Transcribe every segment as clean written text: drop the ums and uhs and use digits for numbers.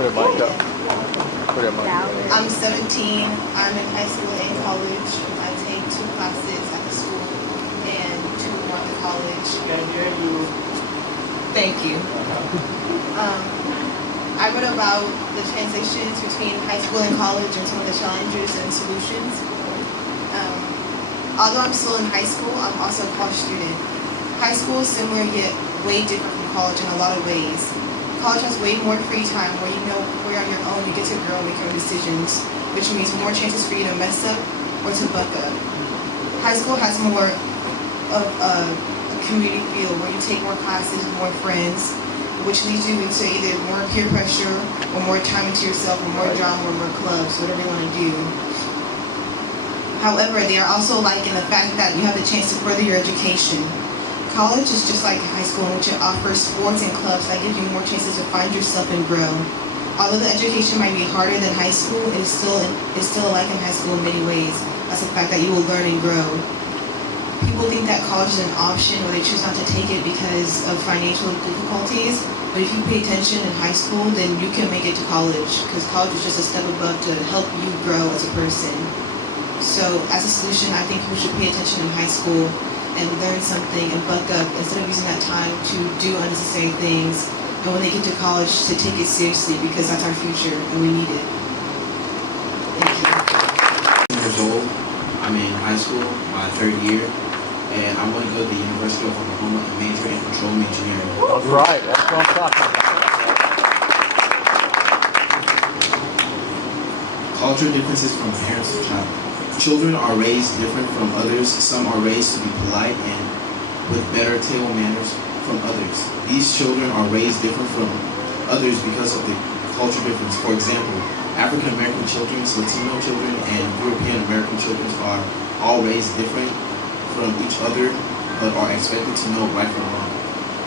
Put it mic up. Put it mic up. I'm 17. I'm in high school and college. I take 2 classes at the school and 2 more at the college. Thank you. I read about the transitions between high school and college and some of the challenges and solutions. Although I'm still in high school, I'm also a college student. High school is similar yet way different from college in a lot of ways. College has way more free time where you know where on your own you get to grow and make your own decisions, which means more chances for you to mess up or to buck up. High school has more of a community feel where you take more classes, more friends, which leads you into either more peer pressure or more time into yourself or more drama or more clubs, whatever you want to do. However, they are also like in the fact that you have the chance to further your education. College is just like high school in which it offers sports and clubs that give you more chances to find yourself and grow. Although the education might be harder than high school, it is still alike in high school in many ways. That's the fact that you will learn and grow. People think that college is an option or they choose not to take it because of financial difficulties, but if you pay attention in high school, then you can make it to college, because college is just a step above to help you grow as a person. So as a solution, I think people should pay attention in high school and learn something and buck up instead of using that time to do unnecessary things, and when they get to college to take it seriously, because that's our future and we need it. Thank you. Years old. I'm in high school, my 3rd year, and I'm going to go to the University of Oklahoma and major in petroleum engineering. That's right. That's what I'm talking about. Cultural differences from parents to child. Children are raised different from others. Some are raised to be polite and with better table manners from others. These children are raised different from others because of the cultural difference. For example, African American children, Latino children, and European American children are all raised different from each other, but are expected to know right from wrong.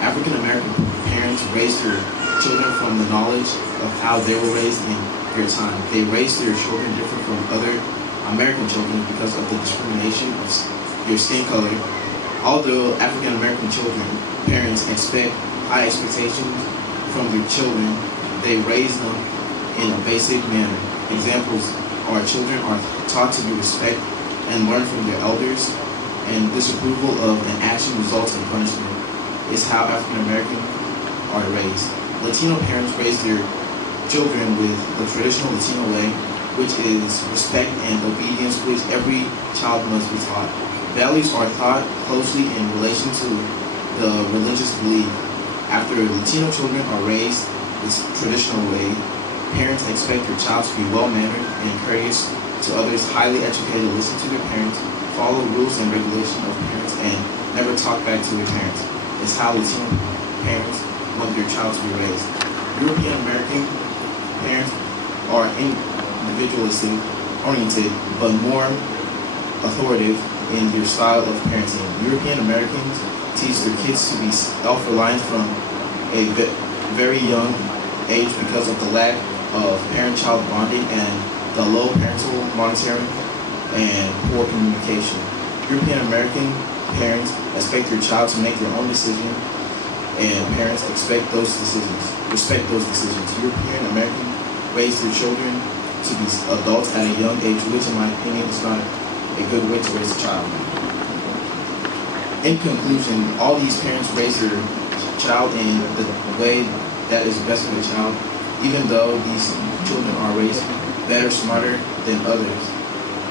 African American parents raise their children from the knowledge of how they were raised in their time. They raise their children different from other American children because of the discrimination of your skin color. Although African American children, parents expect high expectations from their children, they raise them in a basic manner. Examples are children are taught to be respect and learn from their elders, and disapproval of an action results in punishment is how African American are raised. Latino parents raise their children with the traditional Latino way, which is respect and obedience, which every child must be taught. Values are taught closely in relation to the religious belief. After Latino children are raised this traditional way, parents expect their child to be well-mannered and courteous to others, highly educated, listen to their parents, follow rules and regulations of parents, and never talk back to their parents. It's how Latino parents want their child to be raised. European American parents are individualistic oriented, but more authoritative in their style of parenting. European Americans teach their kids to be self-reliant from a very young age because of the lack of parent-child bonding and the low parental monitoring and poor communication. European American parents expect their child to make their own decisions, and parents respect those decisions. European American raise their children to be adults at a young age, which in my opinion is not a good way to raise a child. In conclusion, all these parents raise their child in the way that is best for the child, even though these children are raised better, smarter than others.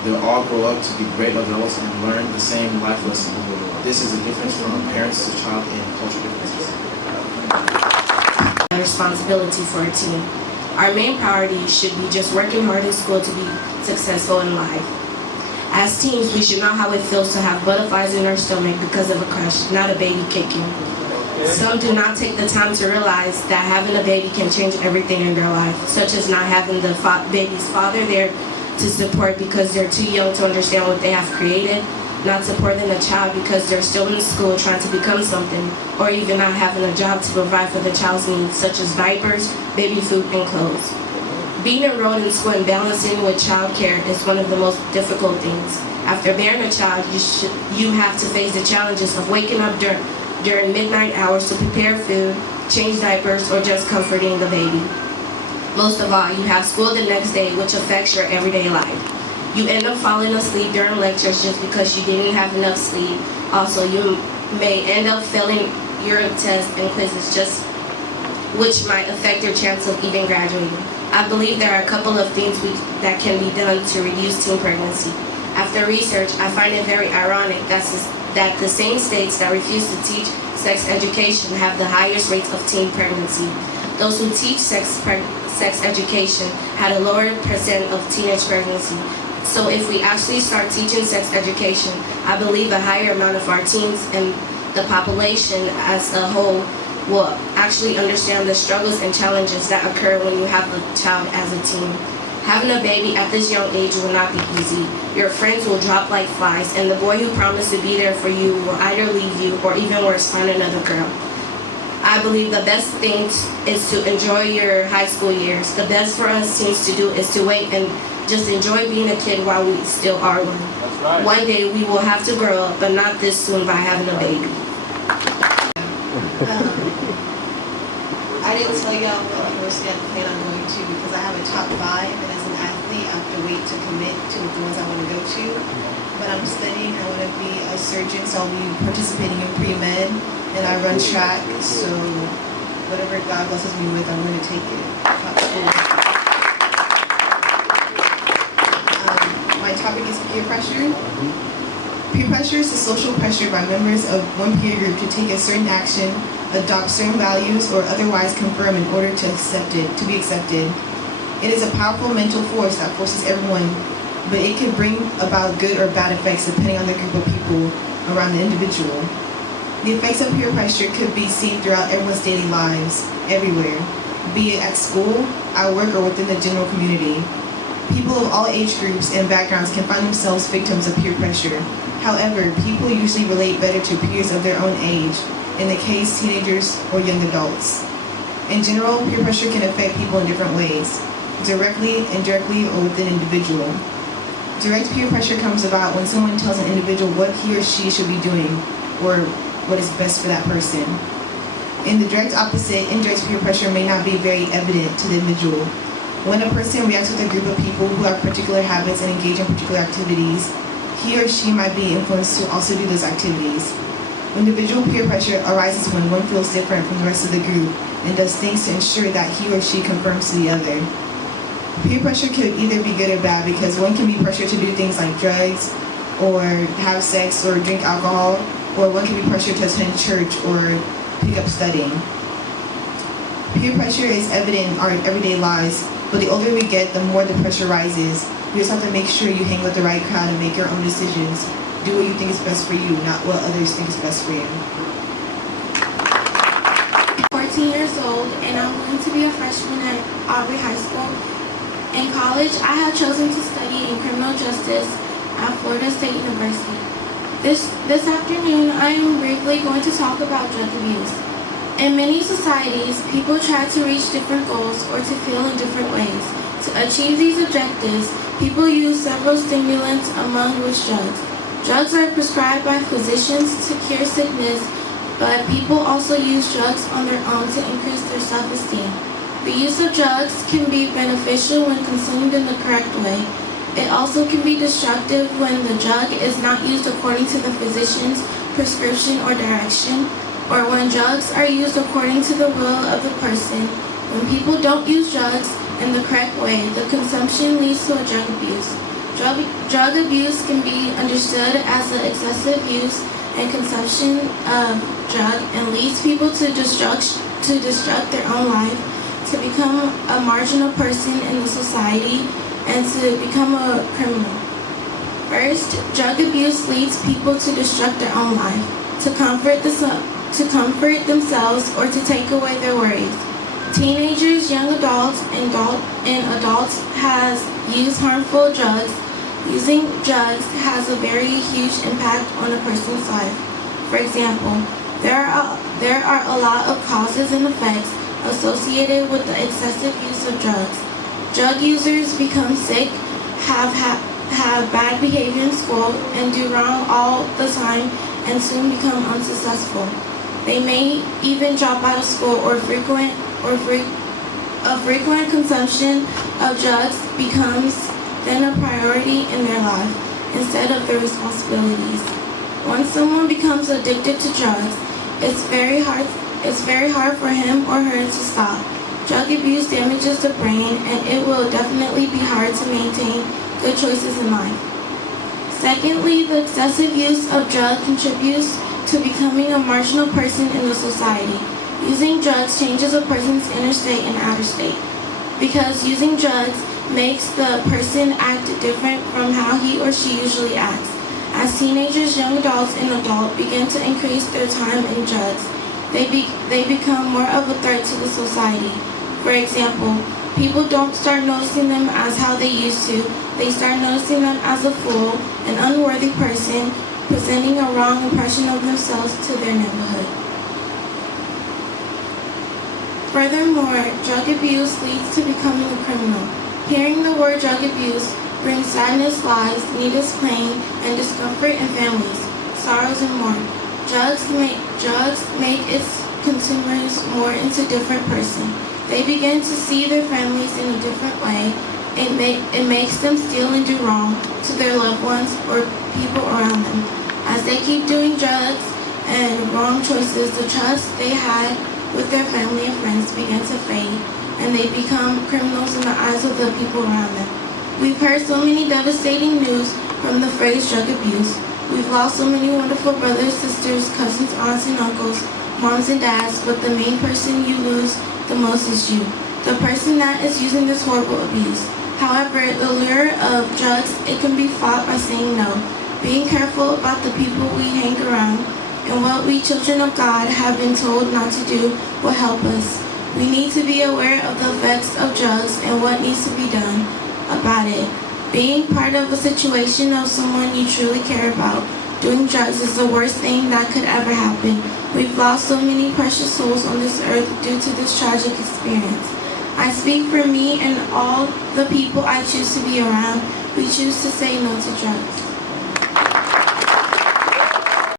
They'll all grow up to be great adults and learn the same life lesson. This is a difference from parents to child and cultural differences. Responsibility for a team. Our main priority should be just working hard in school to be successful in life. As teens, we should know how it feels to have butterflies in our stomach because of a crush, not a baby kicking. Some do not take the time to realize that having a baby can change everything in their life, such as not having the baby's father there to support because they're too young to understand what they have created, not supporting the child because they're still in school trying to become something, or even not having a job to provide for the child's needs, such as diapers, baby food, and clothes. Being enrolled in school and balancing with child care is one of the most difficult things. After bearing a child, you have to face the challenges of waking up during midnight hours to prepare food, change diapers, or just comforting the baby. Most of all, you have school the next day, which affects your everyday life. You end up falling asleep during lectures just because you didn't have enough sleep. Also, you may end up failing your tests and quizzes, which might affect your chance of even graduating. I believe there are a couple of things that can be done to reduce teen pregnancy. After research, I find it very ironic that the same states that refuse to teach sex education have the highest rates of teen pregnancy. Those who teach sex education had a lower percent of teenage pregnancy. So if we actually start teaching sex education, I believe a higher amount of our teens and the population as a whole will actually understand the struggles and challenges that occur when you have a child as a teen. Having a baby at this young age will not be easy. Your friends will drop like flies, and the boy who promised to be there for you will either leave you or, even worse, find another girl. I believe the best thing is to enjoy your high school years. The best for us teens to do is to wait and just enjoy being a kid while we still are one. That's right. One day we will have to grow up, but not this soon by having a baby. I didn't tell y'all what university I plan on going to because I have a top 5, and as an athlete, I have to wait to commit to the ones I want to go to. But I'm studying. I want to be a surgeon, so I'll be participating in pre-med, and I run track. So whatever God blesses me with, I'm going to take it. Top school. My topic is peer pressure. Peer pressure is the social pressure by members of one peer group to take a certain action, adopt certain values, or otherwise conform in order to be accepted. It is a powerful mental force that forces everyone, but it can bring about good or bad effects depending on the group of people around the individual. The effects of peer pressure could be seen throughout everyone's daily lives, everywhere, be it at school, at work, or within the general community. People of all age groups and backgrounds can find themselves victims of peer pressure. However, people usually relate better to peers of their own age, in the case teenagers or young adults. In general, peer pressure can affect people in different ways, directly, indirectly, or within an individual. Direct peer pressure comes about when someone tells an individual what he or she should be doing, or what is best for that person. In the direct opposite, indirect peer pressure may not be very evident to the individual. When a person reacts with a group of people who have particular habits and engage in particular activities, he or she might be influenced to also do those activities. Individual peer pressure arises when one feels different from the rest of the group and does things to ensure that he or she conforms to the other. Peer pressure could either be good or bad because one can be pressured to do things like drugs, or have sex, or drink alcohol, or one can be pressured to attend church or pick up studying. Peer pressure is evident in our everyday lives, but the older we get, the more the pressure rises. You just have to make sure you hang with the right crowd and make your own decisions. Do what you think is best for you, not what others think is best for you. I'm 14 years old, and I'm going to be a freshman at Aubrey High School. In college, I have chosen to study in criminal justice at Florida State University. This afternoon, I am briefly going to talk about drug abuse. In many societies, people try to reach different goals or to feel in different ways. To achieve these objectives, people use several stimulants, among which drugs. Drugs are prescribed by physicians to cure sickness, but people also use drugs on their own to increase their self-esteem. The use of drugs can be beneficial when consumed in the correct way. It also can be destructive when the drug is not used according to the physician's prescription or direction, or when drugs are used according to the will of the person. When people don't use drugs in the correct way, the consumption leads to a drug abuse. Drug abuse can be understood as the excessive use and consumption of drug and leads people to destruct their own life, to become a marginal person in the society, and to become a criminal. First, drug abuse leads people to destruct their own life, to comfort themselves, or to take away their worries. Teenagers, young adults, and adults has used harmful drugs. Using drugs has a very huge impact on a person's life. For example, there are a lot of causes and effects associated with the excessive use of drugs. Drug users become sick, have bad behavior in school, and do wrong all the time, and soon become unsuccessful. They may even drop out of school or frequent A frequent consumption of drugs becomes then a priority in their life instead of their responsibilities. Once someone becomes addicted to drugs, it's very hard for him or her to stop. Drug abuse damages the brain, and it will definitely be hard to maintain good choices in life. Secondly, the excessive use of drugs contributes to becoming a marginal person in the society. Using drugs changes a person's inner state and outer state, because using drugs makes the person act different from how he or she usually acts. As teenagers, young adults, and adults begin to increase their time in drugs, they become more of a threat to the society. For example, people don't start noticing them as how they used to. They start noticing them as a fool, an unworthy person, presenting a wrong impression of themselves to their neighborhood. Furthermore, drug abuse leads to becoming a criminal. Hearing the word drug abuse brings sadness, lies, needless pain, and discomfort in families, sorrows, and more. Drugs make its consumers more into a different person. They begin to see their families in a different way. It makes them steal and do wrong to their loved ones or people around them. As they keep doing drugs and wrong choices, the trust they had with their family and friends begin to fade, and they become criminals in the eyes of the people around them. We've heard so many devastating news from the phrase drug abuse. We've lost so many wonderful brothers, sisters, cousins, aunts, and uncles, moms and dads, but the main person you lose the most is you, the person that is using this horrible abuse. However, the lure of drugs, it can be fought by saying no, being careful about the people we hang around, and what we children of God have been told not to do will help us. We need to be aware of the effects of drugs and what needs to be done about it. Being part of a situation of someone you truly care about doing drugs is the worst thing that could ever happen. We've lost so many precious souls on this earth due to this tragic experience. I speak for me and all the people I choose to be around. We choose to say no to drugs.